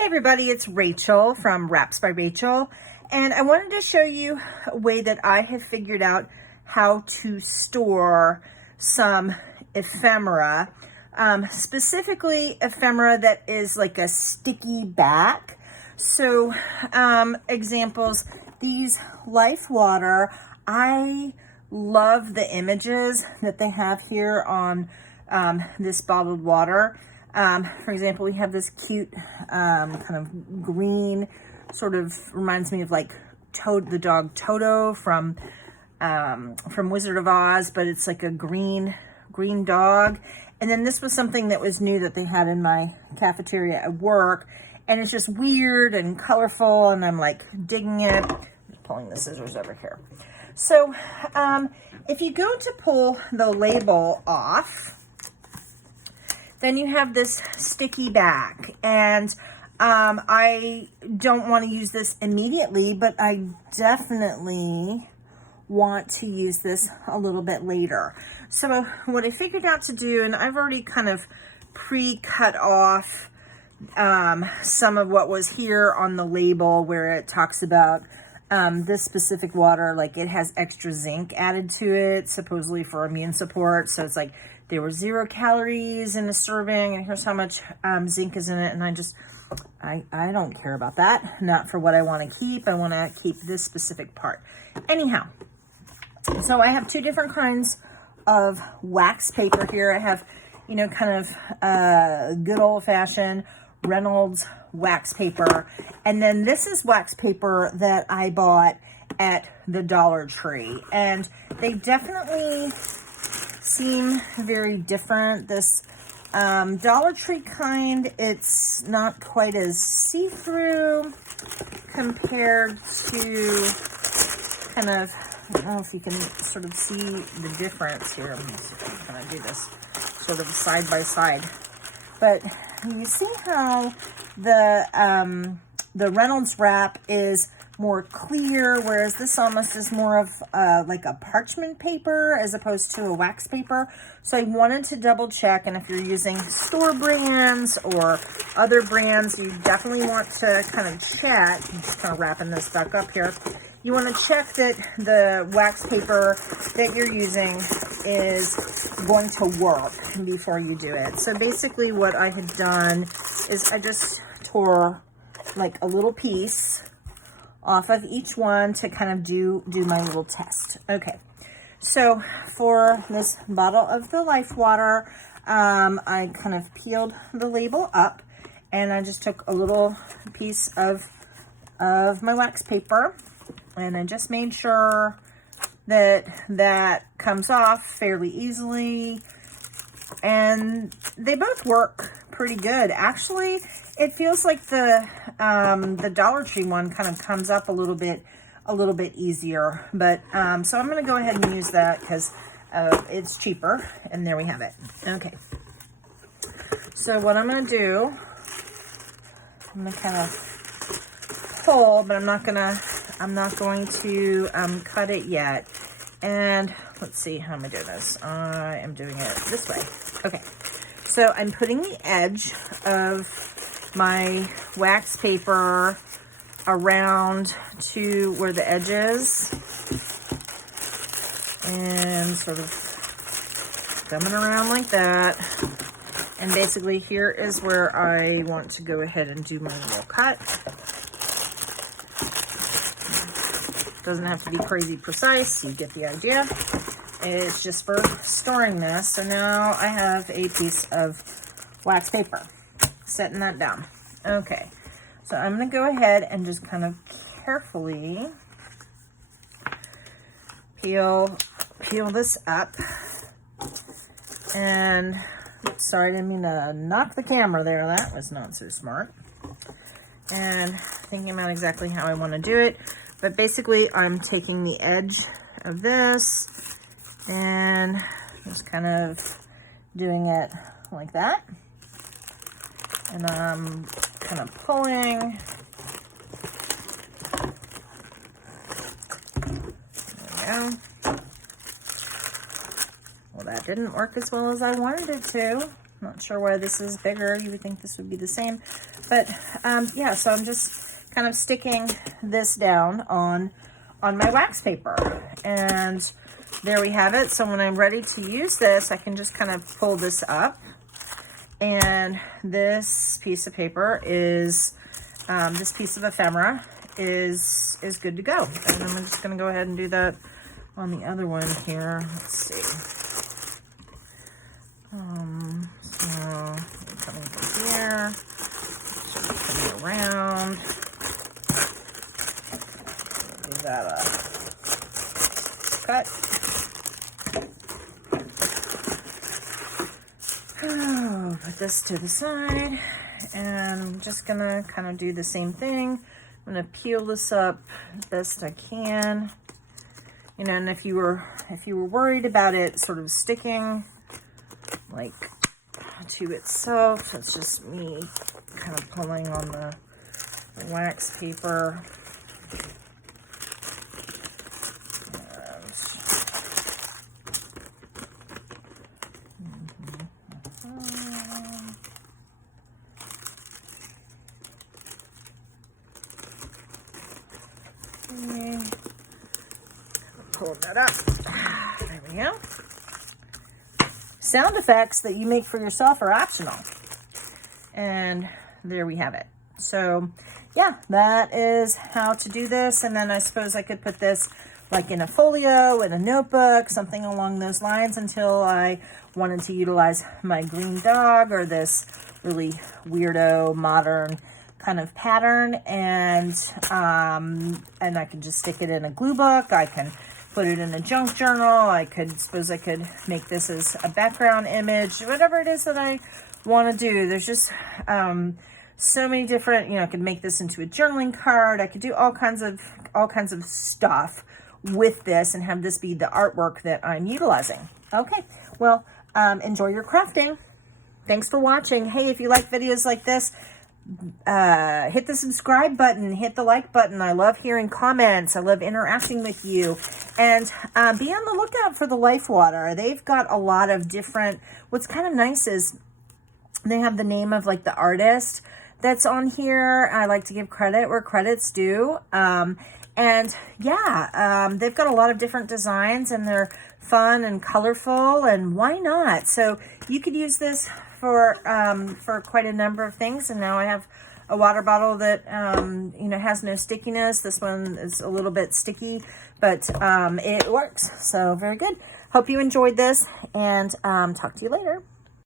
Hey everybody, it's Rachel from Wraps by Rachel, and I wanted to show you a way that I have figured out how to store some ephemera, specifically ephemera that is like a sticky back. So examples, these Life Water, I love the images that they have here on this bottled water. For example, we have this cute kind of green, sort of reminds me of like the dog Toto from Wizard of Oz, but it's like a green dog. And then this was something that was new that they had in my cafeteria at work, and it's just weird and colorful, and I'm like digging it. I'm just pulling the scissors over here. So if you go to pull the label off, then you have this sticky back, and I don't want to use this immediately, but I definitely want to use this a little bit later. So what I figured out to do, and I've already kind of pre-cut off some of what was here on the label where it talks about this specific water, like it has extra zinc added to it, supposedly for immune support. So it's like there were 0 calories in a serving, and here's how much zinc is in it. And I don't care about that. Not for what I want to keep. I want to keep this specific part. Anyhow, so I have 2 different kinds of wax paper here. I have, you know, kind of good old-fashioned Reynolds wax paper. And then this is wax paper that I bought at the Dollar Tree. And they definitely seem very different. This Dollar Tree kind, it's not quite as see-through compared to kind of, I don't know if you can sort of see the difference here. Let me see if I can kind of do this sort of side by side. But you see how the Reynolds wrap is more clear, whereas this almost is more of like a parchment paper as opposed to a wax paper. So I wanted to double check, and if you're using store brands or other brands, you definitely want to kind of check. I'm just kind of wrapping this back up here. You want to check that the wax paper that you're using is going to work before you do it. So basically what I had done is I just tore like a little piece off of each one to kind of do my little test. Okay, so for this bottle of the Life Water, I kind of peeled the label up, and I just took a little piece of my wax paper, and I just made sure that comes off fairly easily, and they both work pretty good. Actually, it feels like the Dollar Tree one kind of comes up a little bit easier, but so I'm going to go ahead and use that because it's cheaper, and there we have it. Okay, so what I'm going to do, I'm going to kind of pull, but I'm not going to cut it yet. And let's see, how am I doing this? I am doing it this way. Okay, so I'm putting the edge of my wax paper around to where the edge is, and sort of coming around like that. And basically here is where I want to go ahead and do my little cut. Doesn't have to be crazy precise, you get the idea. It's just for storing this. So now I have a piece of wax paper, setting that down. Okay, so I'm going to go ahead and just kind of carefully peel this up. And oops, sorry, I didn't mean to knock the camera there. That was not so smart. And thinking about exactly how I want to do it. But basically, I'm taking the edge of this and just kind of doing it like that. And I'm kind of pulling. There we go. Well, that didn't work as well as I wanted it to. Not Not sure why this is bigger. You would think this would be the same. But yeah, so I'm just kind of sticking this down on my wax paper. And there we have it. So when I'm ready to use this, I can just kind of pull this up. And this piece of paper is, this piece of ephemera is good to go. And I'm just going to go ahead and do that on the other one here. Let's see. So coming from here, sort of coming around. Give that a cut. Oh, put this to the side, and I'm just gonna kind of do the same thing. I'm gonna peel this up best I can. You know, and if you were worried about it sort of sticking like to itself, it's just me kind of pulling on the wax paper. Pull that up. There we go. Sound effects that you make for yourself are optional. And there we have it. So yeah, that is how to do this. And then I suppose I could put this like in a folio, in a notebook, something along those lines, until I wanted to utilize my green dog or this really weirdo modern kind of pattern. And I can just stick it in a glue book. I can put it in a junk journal. I suppose I could make this as a background image, whatever it is that I want to do. There's just so many different, you know, I could make this into a journaling card. I could do all kinds of stuff with this and have this be the artwork that I'm utilizing. Okay, well, enjoy your crafting. Thanks for watching. Hey, if you like videos like this, hit the subscribe button, hit the like button. I love hearing comments. I love interacting with you. And be on the lookout for the Life Water. They've got a lot of different, what's kind of nice is they have the name of like the artist that's on here. I like to give credit where credit's due. And yeah, they've got a lot of different designs, and they're fun and colorful, and why not? So you could use this for quite a number of things. And now I have a water bottle that, you know, has no stickiness. This one is a little bit sticky, but it works. So very good. Hope you enjoyed this, and talk to you later.